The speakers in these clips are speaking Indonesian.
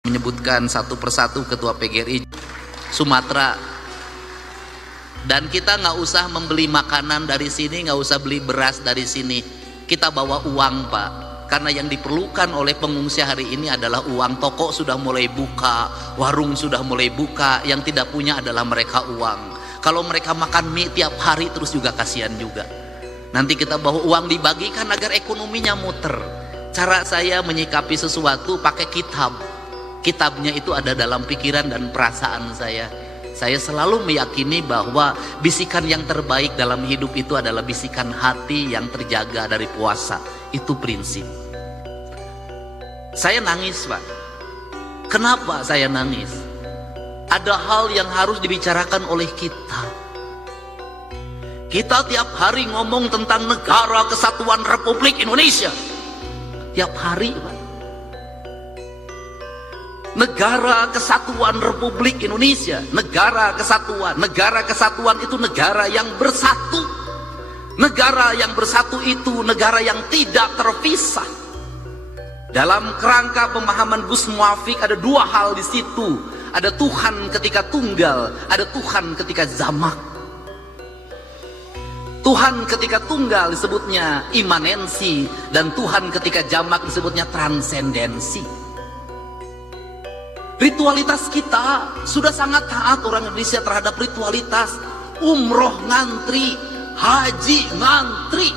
menyebutkan satu persatu ketua PGRI Sumatera, dan kita nggak usah membeli makanan dari sini, nggak usah beli beras dari sini, kita bawa uang Pak, karena yang diperlukan oleh pengungsi hari ini adalah uang. Toko sudah mulai buka, warung sudah mulai buka, yang tidak punya adalah mereka uang. Kalau mereka makan mie tiap hari terus juga kasihan juga. Nanti kita bawa uang dibagikan agar ekonominya muter. Cara saya menyikapi sesuatu pakai kitab. Kitabnya itu ada dalam pikiran dan perasaan saya. Saya selalu meyakini bahwa bisikan yang terbaik dalam hidup itu adalah bisikan hati yang terjaga dari puasa. Itu prinsip. Saya nangis Pak. Kenapa saya nangis? Ada hal yang harus dibicarakan oleh kita. Kita tiap hari ngomong tentang Negara Kesatuan Republik Indonesia. Tiap hari Pak. Negara Kesatuan Republik Indonesia, negara kesatuan. Negara kesatuan itu negara yang bersatu. Negara yang bersatu itu negara yang tidak terpisah. Dalam kerangka pemahaman Gus Muafik ada dua hal di situ. Ada Tuhan ketika tunggal, ada Tuhan ketika jamak. Tuhan ketika tunggal disebutnya imanensi, dan Tuhan ketika jamak disebutnya transendensi. Ritualitas kita sudah sangat taat orang Indonesia terhadap ritualitas. Umroh ngantri, haji ngantri.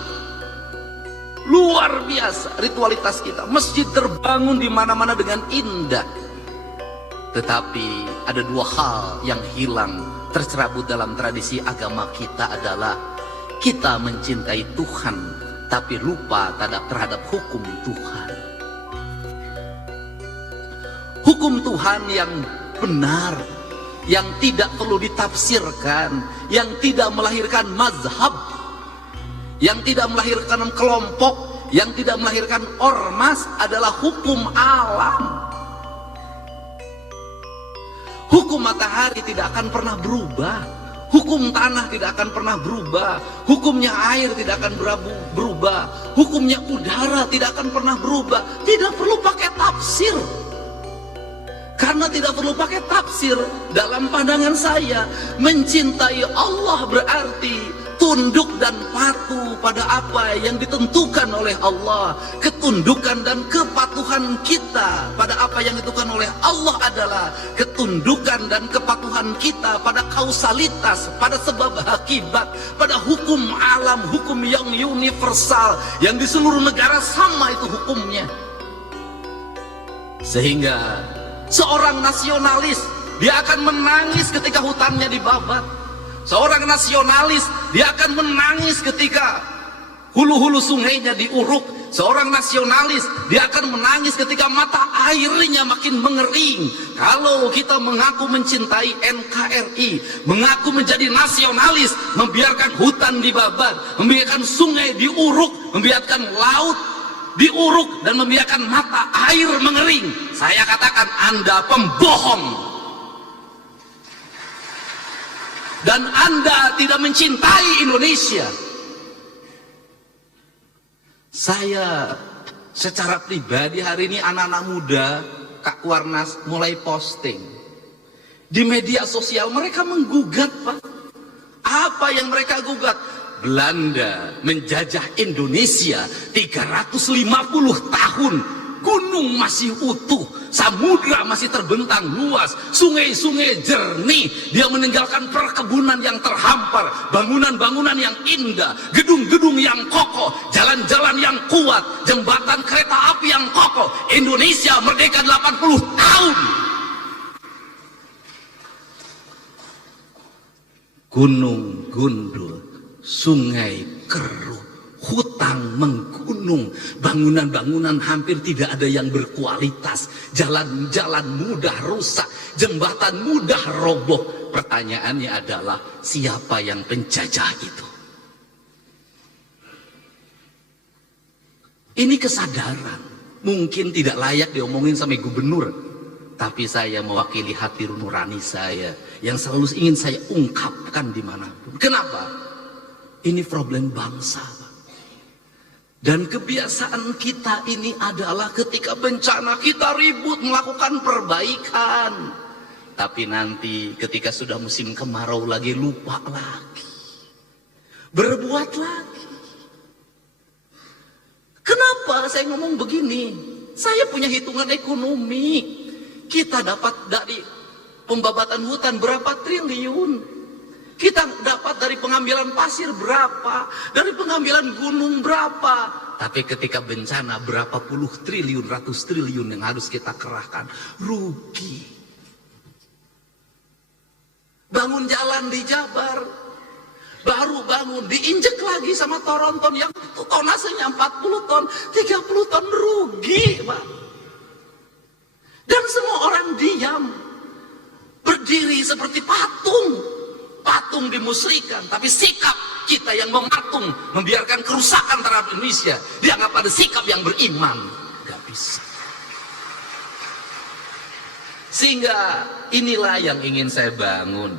Luar biasa ritualitas kita. Masjid terbangun di mana-mana dengan indah. Tetapi ada dua hal yang hilang, tercerabut dalam tradisi agama kita adalah kita mencintai Tuhan tapi lupa terhadap hukum Tuhan. Hukum Tuhan yang benar, yang tidak perlu ditafsirkan, yang tidak melahirkan mazhab, yang tidak melahirkan kelompok, yang tidak melahirkan ormas adalah hukum alam. Hukum matahari tidak akan pernah berubah, hukum tanah tidak akan pernah berubah, hukumnya air tidak akan berubah, hukumnya udara tidak akan pernah berubah. Tidak perlu pakai tafsir. Karena tidak perlu pakai tafsir, dalam pandangan saya mencintai Allah berarti tunduk dan patuh pada apa yang ditentukan oleh Allah. Ketundukan dan kepatuhan kita pada apa yang ditentukan oleh Allah adalah ketundukan dan kepatuhan kita pada kausalitas, pada sebab akibat, pada hukum alam, hukum yang universal, yang di seluruh negara sama itu hukumnya. Sehingga seorang nasionalis, dia akan menangis ketika hutannya dibabat. Seorang nasionalis, dia akan menangis ketika hulu-hulu sungainya diuruk. Seorang nasionalis, dia akan menangis ketika mata airnya makin mengering. Kalau kita mengaku mencintai NKRI, mengaku menjadi nasionalis, membiarkan hutan dibabat, membiarkan sungai diuruk, membiarkan laut diuruk, dan membiarkan mata air mengering, saya katakan Anda pembohong, dan Anda tidak mencintai Indonesia. Saya secara pribadi hari ini anak-anak muda Kak Warnas mulai posting di media sosial, mereka menggugat Pak. Apa yang mereka gugat? Belanda menjajah Indonesia 350 tahun. Gunung masih utuh, samudra masih terbentang luas, sungai-sungai jernih. Dia meninggalkan perkebunan yang terhampar, bangunan-bangunan yang indah, gedung-gedung yang kokoh, jalan-jalan yang kuat, jembatan kereta api yang kokoh. Indonesia merdeka 80 tahun. Gunung gundul, sungai keruh, hutan menggunung, bangunan-bangunan hampir tidak ada yang berkualitas, jalan-jalan mudah rusak, jembatan mudah roboh. Pertanyaannya adalah siapa yang penjajah itu? Ini kesadaran mungkin tidak layak diomongin sampai gubernur, tapi saya mewakili hati nurani saya yang selalu ingin saya ungkapkan dimanapun. Kenapa? Ini problem bangsa. Dan kebiasaan kita ini adalah ketika bencana kita ribut melakukan perbaikan. Tapi nanti ketika sudah musim kemarau lagi lupa lagi. Berbuat lagi. Kenapa saya ngomong begini? Saya punya hitungan ekonomi. Kita dapat dari pembabatan hutan berapa triliun. Kita dapat dari pengambilan pasir berapa, dari pengambilan gunung berapa. Tapi ketika bencana berapa puluh triliun, ratus triliun yang harus kita kerahkan. Rugi. Bangun jalan di Jabar, baru bangun, diinjek lagi sama Toronton yang tonasenya 40 ton, 30 ton, rugi, Pak. Dan semua orang diam, berdiri seperti patung. Patung dimusrikan, tapi sikap kita yang mematung, membiarkan kerusakan terhadap Indonesia, dianggap ada sikap yang beriman. Gak bisa. Sehingga inilah yang ingin saya bangun.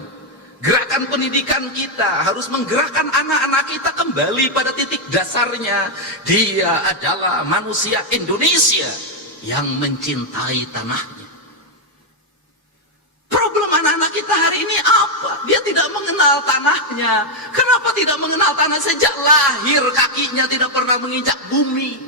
Gerakan pendidikan kita harus menggerakkan anak-anak kita kembali pada titik dasarnya. Dia adalah manusia Indonesia yang mencintai tanahnya. Problem anak-anak kita hari ini apa? Dia tidak mengenal tanahnya. Kenapa tidak mengenal tanah? Sejak lahir kakinya tidak pernah menginjak bumi.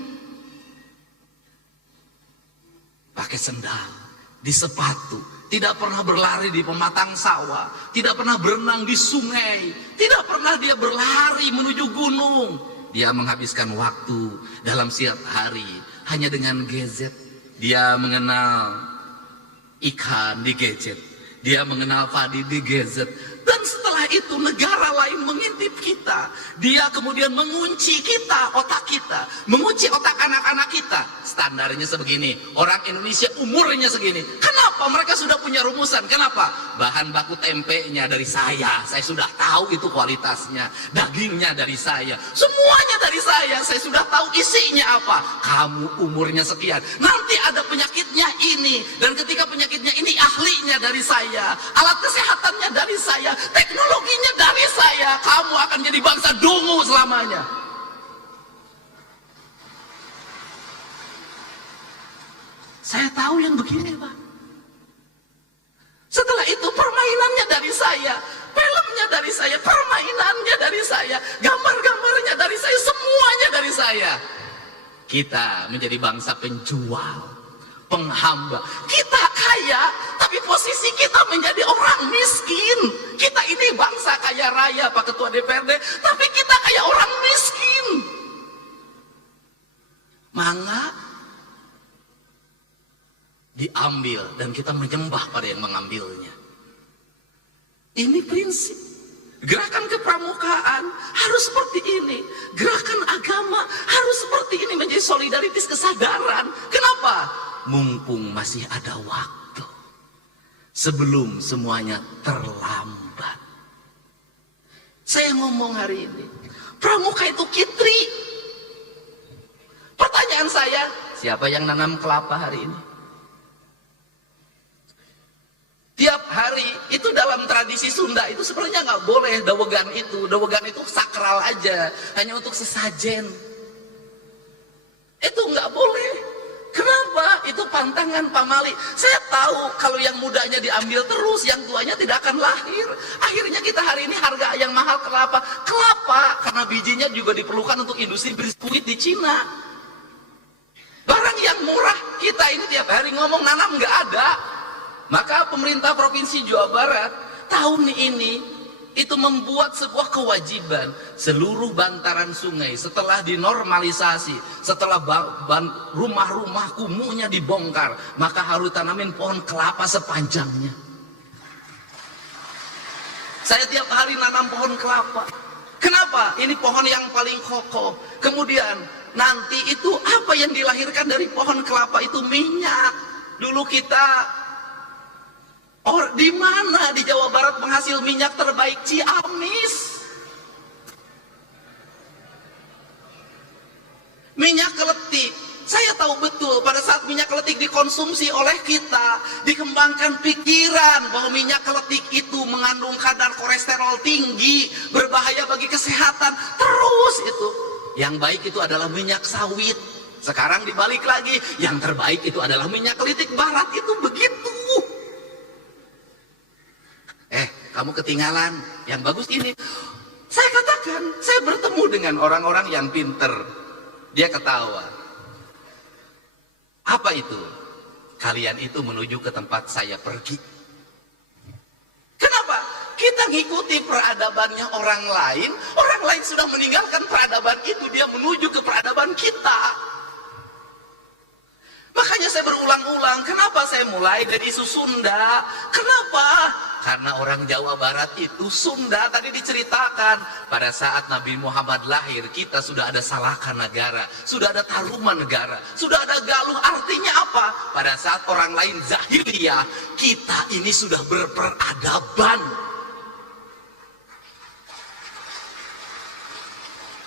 Pakai sendal, di sepatu, tidak pernah berlari di pematang sawah, tidak pernah berenang di sungai, tidak pernah dia berlari menuju gunung. Dia menghabiskan waktu dalam setiap hari hanya dengan gadget. Dia mengenal ikan di gadget. Dia mengenal padi di gadget. Dan setelah itu negara lain mengintip kita. Dia kemudian mengunci kita, otak kita. Mengunci otak anak-anak kita. Standarnya sebegini. Orang Indonesia umurnya segini. Kenapa? Mereka sudah punya rumusan. Kenapa? Bahan baku tempenya dari saya. Saya sudah tahu itu kualitasnya. Dagingnya dari saya. Semuanya dari saya. Saya sudah tahu isinya apa. Kamu umurnya sekian. Nanti ada penyakitnya ini. Dan ketika penyakitnya ini ahlinya dari saya. Alat kesehatannya dari saya. Teknologinya dari saya. Kamu akan jadi bangsa dungu selamanya. Saya tahu yang begini, Pak. Setelah itu permainannya dari saya, filmnya dari saya, permainannya dari saya, gambar-gambarnya dari saya, semuanya dari saya. Kita menjadi bangsa penjual, penghamba. Kita kaya, tapi posisi kita menjadi orang miskin. Kita ini bangsa kaya raya, Pak Ketua DPRD, tapi kita kayak orang miskin. Mangga diambil dan kita menyembah pada yang mengambilnya. Ini prinsip. Gerakan kepramukaan harus seperti ini. Gerakan agama harus seperti ini, menjadi solidaritas kesadaran. Kenapa? Mumpung masih ada waktu. Sebelum semuanya terlambat. Saya ngomong hari ini, pramuka itu kitri. Pertanyaan saya, siapa yang nanam kelapa hari ini? Tiap hari, itu dalam tradisi Sunda itu sebenarnya nggak boleh dawegan itu. Dawegan itu sakral aja, hanya untuk sesajen. Itu nggak boleh. Kenapa? Itu pantangan pamali. Saya tahu kalau yang mudanya diambil terus, yang tuanya tidak akan lahir. Akhirnya kita hari ini harga yang mahal kelapa. Kelapa, karena bijinya juga diperlukan untuk industri biskuit di Cina. Barang yang murah, kita ini tiap hari ngomong nanam nggak ada. Maka pemerintah Provinsi Jawa Barat tahun ini itu membuat sebuah kewajiban seluruh bantaran sungai setelah dinormalisasi, setelah rumah-rumah kumuhnya dibongkar, maka harus tanamin pohon kelapa sepanjangnya. Saya tiap hari nanam pohon kelapa. Kenapa? Ini pohon yang paling kokoh. Kemudian nanti itu apa yang dilahirkan dari pohon kelapa itu minyak. Dulu kita di mana di Jawa Barat penghasil minyak terbaik? Ciamis. Minyak keletik. Saya tahu betul pada saat minyak keletik dikonsumsi oleh kita, dikembangkan pikiran bahwa minyak keletik itu mengandung kadar kolesterol tinggi, berbahaya bagi kesehatan. Terus itu yang baik itu adalah minyak sawit. Sekarang dibalik lagi, yang terbaik itu adalah minyak kelitik barat. Itu begitu. Kamu ketinggalan, yang bagus ini. Saya katakan, saya bertemu dengan orang-orang yang pinter. Dia ketawa. Apa itu? Kalian itu menuju ke tempat saya pergi. Kenapa? Kita ngikuti peradabannya orang lain sudah meninggalkan peradaban itu, dia menuju ke peradaban kita. Makanya saya berulang-ulang, kenapa saya mulai dari isu Sunda? Kenapa? Karena orang Jawa Barat itu Sunda, tadi diceritakan pada saat Nabi Muhammad lahir, kita sudah ada Salaka Negara, sudah ada Taruman Negara, sudah ada Galuh. Artinya apa? Pada saat orang lain jahiliyah, kita ini sudah berperadaban.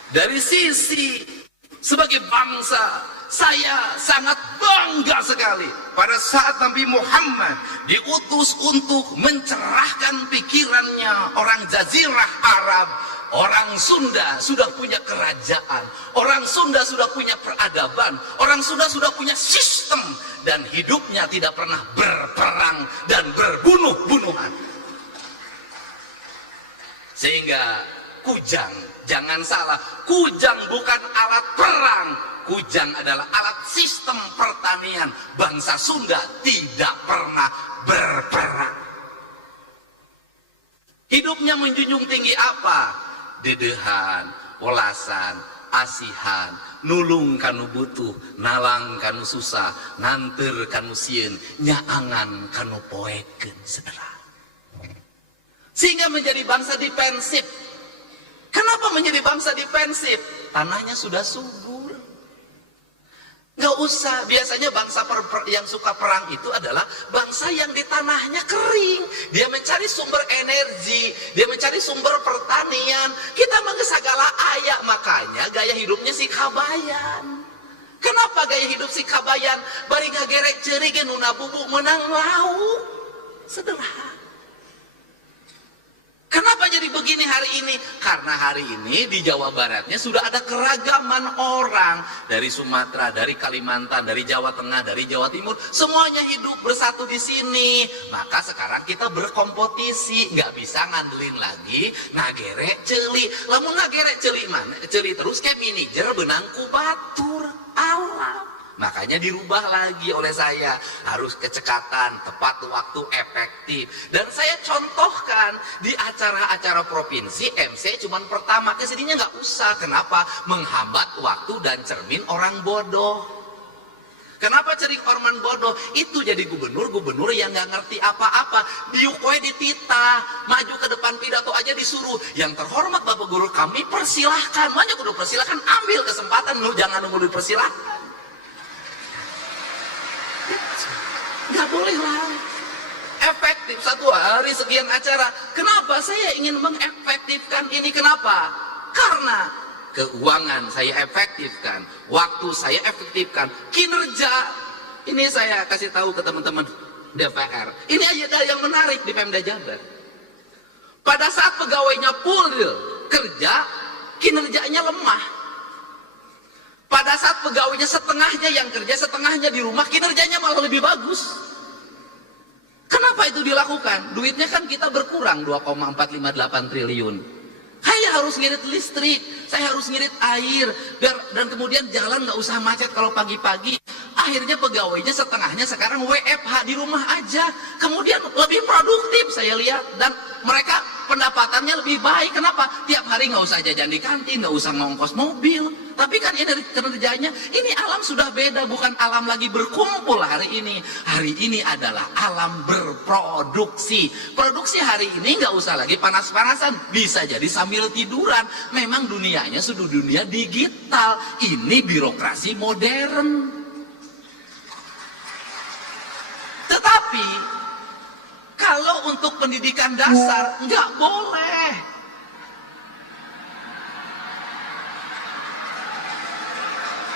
Dari sisi sebagai bangsa, saya sangat bangga sekali pada saat Nabi Muhammad diutus untuk mencerahkan pikirannya orang Jazirah Arab. Orang Sunda sudah punya kerajaan, orang Sunda sudah punya peradaban, orang Sunda sudah punya sistem, dan hidupnya tidak pernah berperang dan berbunuh-bunuhan. Sehingga kujang, jangan salah, kujang bukan alat perang, kujang adalah alat sistem pertanian. Bangsa Sunda tidak pernah berperang. Hidupnya menjunjung tinggi apa? Dedehan, welasan, asihan, nulung kanu butuh, nalang kanu susah, nganter kanu sieun, nyaangan kanu poeken, saudara. Sehingga menjadi bangsa defensif. Kenapa menjadi bangsa defensif? Tanahnya sudah subur. Gak usah, biasanya bangsa yang suka perang itu adalah bangsa yang di tanahnya kering. Dia mencari sumber energi, dia mencari sumber pertanian. Kita mengesagala ayak, makanya gaya hidupnya si Kabayan. Kenapa gaya hidup si Kabayan? Bari ngagerek ceri genuna bubuk menang lauk. Sederhana. Kenapa jadi begini hari ini? Karena hari ini di Jawa Baratnya sudah ada keragaman orang. Dari Sumatera, dari Kalimantan, dari Jawa Tengah, dari Jawa Timur. Semuanya hidup bersatu di sini. Maka sekarang kita berkompetisi. Nggak bisa ngandelin lagi ngagerek celi. Lamun ngagerek celi mana? Celi terus kayak manajer benang kubatur alam. Makanya dirubah lagi oleh saya, harus kecekatan, tepat waktu, efektif. Dan saya contohkan di acara-acara provinsi, MC cuman pertama, kesininya nggak usah. Kenapa? Menghambat waktu dan cermin orang bodoh. Kenapa cerik orang bodoh? Itu jadi gubernur yang nggak ngerti apa-apa. Diukoy dititah, maju ke depan pidato aja disuruh. Yang terhormat Bapak Guru kami persilahkan, maju kudu persilahkan, ambil kesempatan, lu jangan nunggu dipersilahkan. Nggak boleh lah. Efektif satu hari sekian acara. Kenapa saya ingin mengefektifkan ini? Kenapa? Karena keuangan saya efektifkan, waktu saya efektifkan, kinerja ini saya kasih tahu ke teman-teman DPR. Ini aja yang menarik di Pemda Jabar. Pada saat pegawainya full kerja, kinerjanya lemah. Pada saat pegawainya setengahnya yang kerja, setengahnya di rumah, kinerjanya malah lebih bagus. Kenapa itu dilakukan? Duitnya kan kita berkurang 2,458 triliun. Saya harus ngirit listrik, saya harus ngirit air, dan kemudian jalan nggak usah macet kalau pagi-pagi. Akhirnya pegawainya setengahnya sekarang WFH di rumah aja. Kemudian lebih produktif saya lihat, dan mereka pendapatannya lebih baik. Kenapa? Tiap hari nggak usah jajan di kantin, nggak usah ngongkos mobil. Tapi kan ini kerjanya, ini alam sudah beda, bukan alam lagi berkumpul hari ini. Hari ini adalah alam berproduksi. Produksi hari ini nggak usah lagi panas-panasan, bisa jadi sambil tiduran. Memang dunianya sudah dunia digital, ini birokrasi modern. Tetapi kalau untuk pendidikan dasar nggak boleh.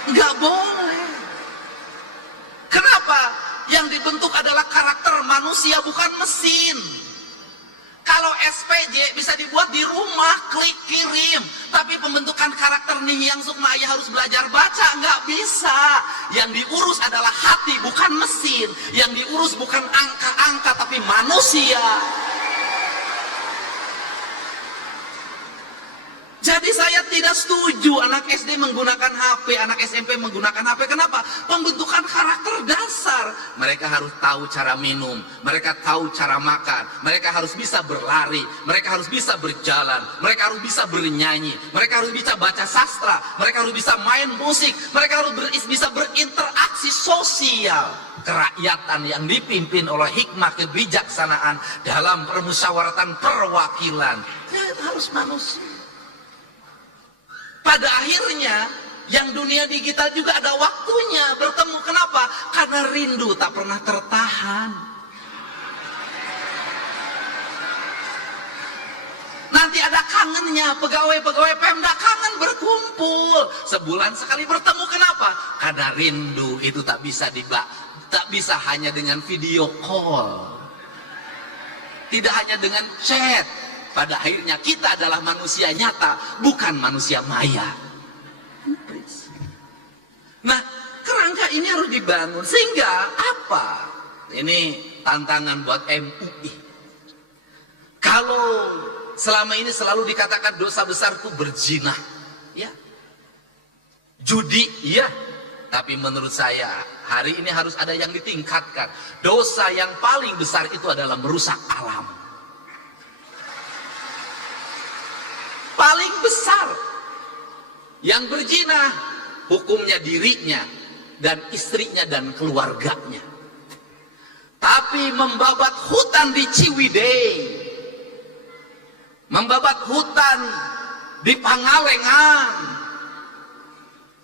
Nggak boleh. Kenapa? Yang dibentuk adalah karakter manusia, bukan mesin. Kalau SPJ bisa dibuat di rumah, klik kirim. Tapi pembentukan karakter nih yang Sukma Ayah harus belajar baca, nggak bisa. Yang diurus adalah hati, bukan mesin. Yang diurus bukan angka-angka, tapi manusia. Jadi saya tidak setuju anak SD menggunakan HP, anak SMP menggunakan HP. Kenapa? Pembentukan karakter dasar. Mereka harus tahu cara minum, mereka tahu cara makan, mereka harus bisa berlari, mereka harus bisa berjalan, mereka harus bisa bernyanyi, mereka harus bisa baca sastra, mereka harus bisa main musik, mereka harus bisa berinteraksi sosial. Kerakyatan yang dipimpin oleh hikmah kebijaksanaan dalam permusyawaratan perwakilan. Ya, harus manusia. Pada akhirnya yang dunia digital juga ada waktunya bertemu. Kenapa? Karena rindu tak pernah tertahan. Nanti ada kangennya, pegawai-pegawai Pemda kangen berkumpul. Sebulan sekali bertemu. Kenapa? Karena rindu itu tak bisa hanya dengan video call. Tidak hanya dengan chat. Pada akhirnya kita adalah manusia nyata, bukan manusia maya. Nah, kerangka ini harus dibangun. Sehingga apa? Ini tantangan buat MUI. Kalau selama ini selalu dikatakan dosa besar itu berzina, ya, judi, ya. Tapi menurut saya hari ini harus ada yang ditingkatkan. Dosa yang paling besar itu adalah merusak alam. Paling besar. Yang berzina hukumnya dirinya dan istrinya dan keluarganya. Tapi membabat hutan di Ciwidey, membabat hutan di Pangalengan,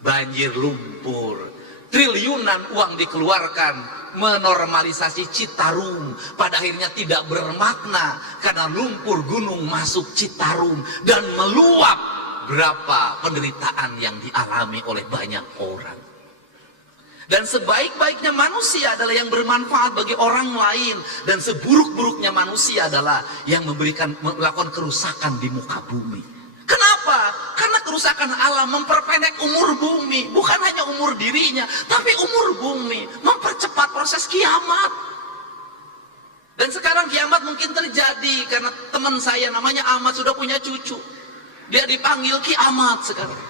banjir lumpur, triliunan uang dikeluarkan menormalisasi Citarum, pada akhirnya tidak bermakna karena lumpur gunung masuk Citarum dan meluap. Berapa penderitaan yang dialami oleh banyak orang. Dan sebaik-baiknya manusia adalah yang bermanfaat bagi orang lain, dan seburuk-buruknya manusia adalah yang melakukan kerusakan di muka bumi. Kenapa? Karena kerusakan alam memperpendek umur bumi, bukan hanya umur dirinya, tapi umur bumi, mempercepat proses kiamat. Dan sekarang kiamat mungkin terjadi karena teman saya namanya Ahmad sudah punya cucu. Dia dipanggil kiamat sekarang.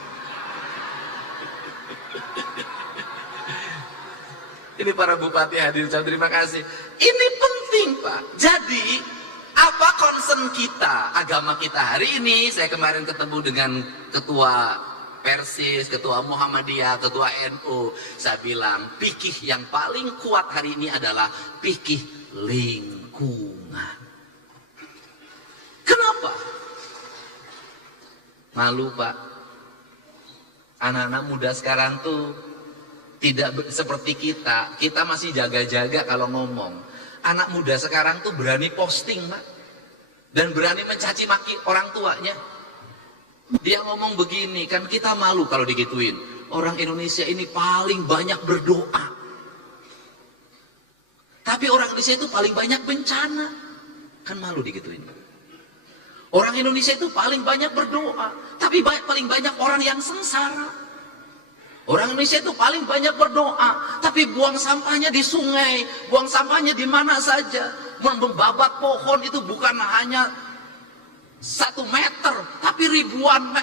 Ini para bupati hadir, terima kasih. Ini penting, Pak. Jadi apa concern kita, agama kita hari ini? Saya kemarin ketemu dengan ketua Persis, ketua Muhammadiyah, ketua NU. Saya bilang, fikih yang paling kuat hari ini adalah fikih lingkungan. Kenapa? Malu, Pak. Anak-anak muda sekarang tuh tidak seperti kita. Kita masih jaga-jaga kalau ngomong. Anak muda sekarang tuh berani posting, Pak, dan berani mencaci maki orang tuanya. Dia ngomong begini, kan kita malu kalau digituin. Orang Indonesia ini paling banyak berdoa, tapi orang Indonesia itu paling banyak bencana. Kan malu digituin. Orang Indonesia itu paling banyak berdoa, tapi paling banyak orang yang sengsara. Orang Indonesia itu paling banyak berdoa, tapi buang sampahnya di sungai, buang sampahnya di mana saja. Membabat pohon itu bukan hanya 1 meter, tapi ribuan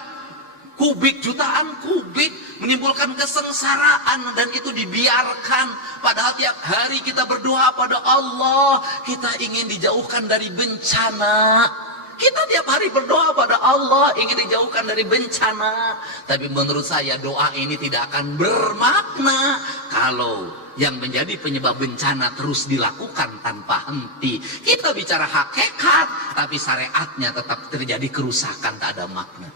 kubik, jutaan kubik, menimbulkan kesengsaraan, dan itu dibiarkan. Padahal tiap hari kita berdoa pada Allah, kita ingin dijauhkan dari bencana. Kita tiap hari berdoa pada Allah ingin dijauhkan dari bencana. Tapi menurut saya doa ini tidak akan bermakna kalau yang menjadi penyebab bencana terus dilakukan tanpa henti. Kita bicara hakikat, tapi syariatnya tetap terjadi kerusakan, tak ada makna.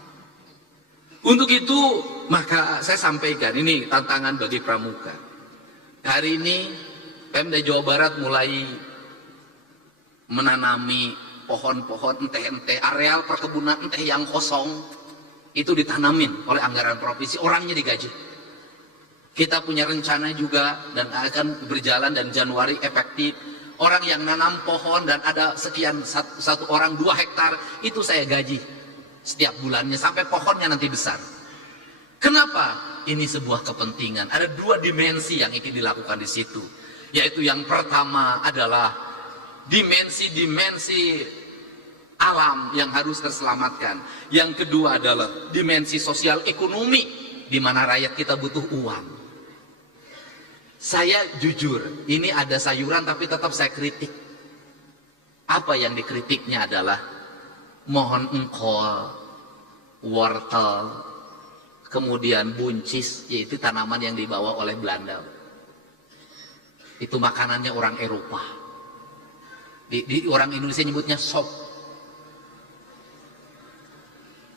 Untuk itu maka saya sampaikan, ini tantangan bagi pramuka. Hari ini Pemda Jawa Barat mulai menanami pohon-pohon ente areal perkebunan ente yang kosong itu ditanamin oleh anggaran provinsi, orangnya digaji. Kita punya rencana juga dan akan berjalan, dan Januari efektif Orang yang nanam pohon dan ada sekian satu orang 2 hektar, itu saya gaji setiap bulannya sampai pohonnya nanti besar. Kenapa? Ini sebuah kepentingan. Ada 2 dimensi yang ingin dilakukan di situ. Yaitu yang pertama adalah dimensi alam yang harus terselamatkan. Yang kedua adalah dimensi sosial ekonomi, di mana rakyat kita butuh uang. Saya jujur, ini ada sayuran tapi tetap saya kritik. Apa yang dikritiknya adalah mohon engkol, wortel, kemudian buncis, yaitu tanaman yang dibawa oleh Belanda. Itu makanannya orang Eropa. Di orang Indonesia nyebutnya sop.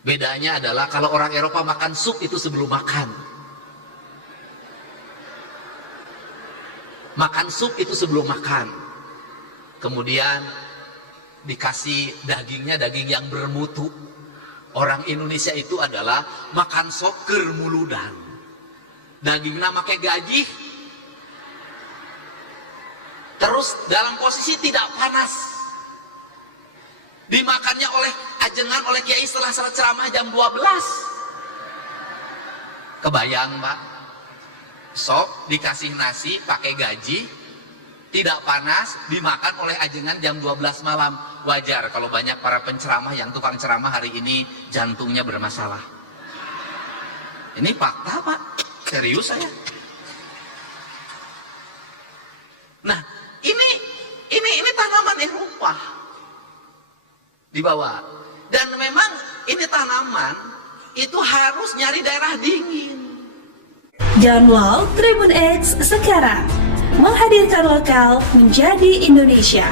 Bedanya adalah kalau orang Eropa makan sup itu sebelum makan. Makan sup itu sebelum makan. Kemudian dikasih dagingnya daging yang bermutu. Orang Indonesia itu adalah makan sop keur muludan. Dagingnya make gaji. Terus dalam posisi tidak panas. Dimakannya oleh ajengan oleh kiai setelah salat ceramah jam 12. Kebayang, Pak? Sop dikasih nasi pakai gaji, tidak panas, dimakan oleh ajengan jam 12 malam. Wajar kalau banyak para penceramah yang tukang ceramah hari ini jantungnya bermasalah. Ini fakta, Pak. Serius saya. Nah, ini tanaman Eropa dibawa. Dan memang ini tanaman itu harus nyari daerah dingin. Download Tribun X sekarang, menghadirkan lokal menjadi Indonesia.